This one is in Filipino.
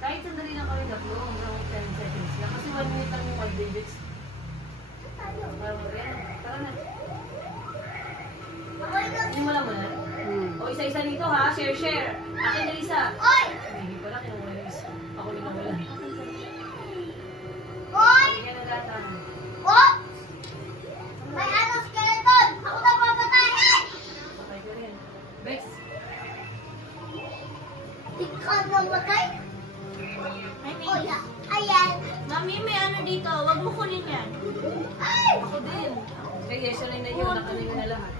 Kahit sandali lang kami naglo, hanggang 10 seconds lang. Kasi 1 minute lang yung 5 digits. Tara na. Hindi mo lang mo na? O isa-isa dito ha, share. Akin na isa. Oy! Hindi pala, kinuha yung isa. Ako kinuha. Oy! Hindi na gata. Oh! May ano, skeleton! Ako na papatayan! Patay ko rin. Bex. Di ka namatay? Ay, may... Oy, ayan. Mami, may ano dito. Wag mo kunin yan. Ay! Ako din. Sige, yes, na yun. Nakanin ko na lahat.